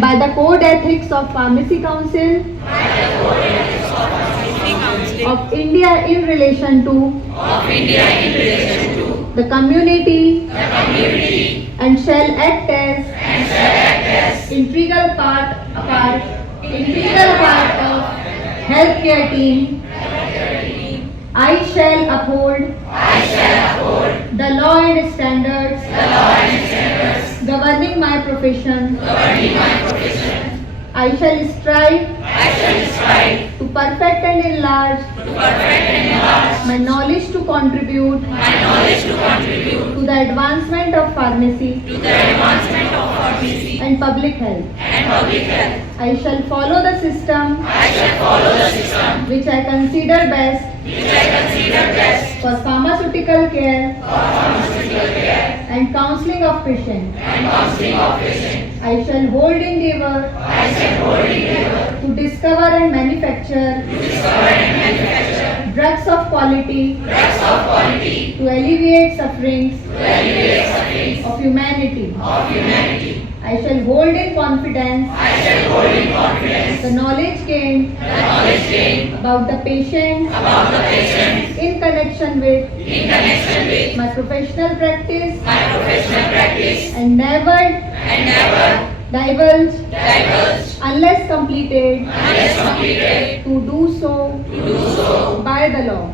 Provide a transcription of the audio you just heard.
by the Code Ethics of Pharmacy Council of India in relation to the community and shall act as integral part of healthcare team. I shall uphold the law and standards governing my profession. I shall strive to perfect and enlarge my knowledge to contribute to the advancement of pharmacy and public health. I shall follow the system which I consider best for pharmaceutical care and counseling of patients. I shall hold endeavor to discover and manufacture drugs of quality to alleviate sufferings of humanity. I shall hold in confidence the knowledge gained about the patient in connection with my professional practice and never divulge unless completed to do so by the law.